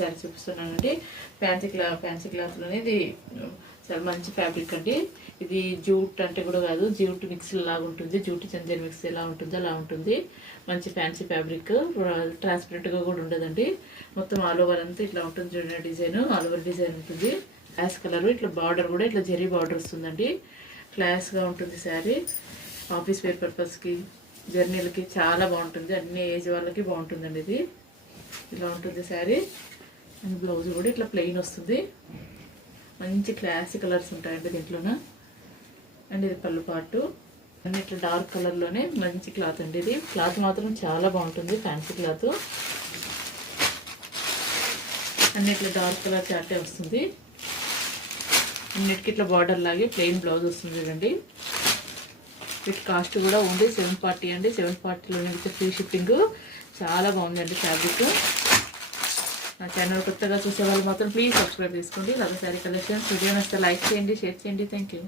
శారీ చూపిస్తున్నానండి. ఫ్యాన్సీ క్లాత్లోనే ఇది చాలా మంచి ఫ్యాబ్రిక్ అండి. ఇది జూట్ అంటే కూడా కాదు, జూట్ మిక్స్ లాగా ఉంటుంది. జూట్ చందేరి మిక్స్ ఎలా ఉంటుందో అలా ఉంటుంది. మంచి ఫ్యాన్సీ ఫ్యాబ్రిక్, ట్రాన్స్పరెంట్గా కూడా ఉండదండి. మొత్తం ఆల్ ఓవర్ అంతా ఇట్లా ఉంటుంది చూడండి. డిజైన్ ఆల్ ఓవర్ డిజైన్ ఉంటుంది. యాష్ కలర్, ఇట్లా బార్డర్ కూడా ఇట్లా జరీ బార్డర్ వస్తుందండి. క్లాస్గా ఉంటుంది శారీ. ఆఫీస్ వేర్ పర్పస్కి, జర్నీలకి చాలా బాగుంటుంది. అన్ని ఏజ్ వాళ్ళకి బాగుంటుందండి. ఇది ఇలా ఉంటుంది శారీ. అండ్ బ్లౌజ్ కూడా ఇట్లా ప్లెయిన్ వస్తుంది. మంచి క్లాసీ కలర్స్ ఉంటాయండి దీంట్లోన. అండ్ ఇది పళ్ళు పాటు అన్ని ఇట్లా డార్క్ కలర్లోనే మంచి క్లాత్ అండి. ఇది క్లాత్ మాత్రం చాలా బాగుంటుంది, ఫ్యాన్సీ క్లాత్. అన్ని ఇట్లా డార్క్ కలర్ చాటే వస్తుంది. అన్నిటికి ఇట్లా బార్డర్ లాగే ప్లెయిన్ బ్లౌజ్ వస్తుంది చూడండి. వీటి కాస్ట్ కూడా ఓన్లీ 740 అండి. 740లోనే విత్ ఫ్రీ షిప్పింగ్. చాలా బాగుందండి ఫ్యాబ్రిక్. నా ఛానల్ కొత్తగా చూసే వాళ్ళు మాత్రం ప్లీజ్ సబ్స్క్రైబ్ చేసుకోండి. లవ్ శారీ కలెక్షన్స్ వీడియో నచ్చితే లైక్ చేయండి, షేర్ చేయండి. Thank you.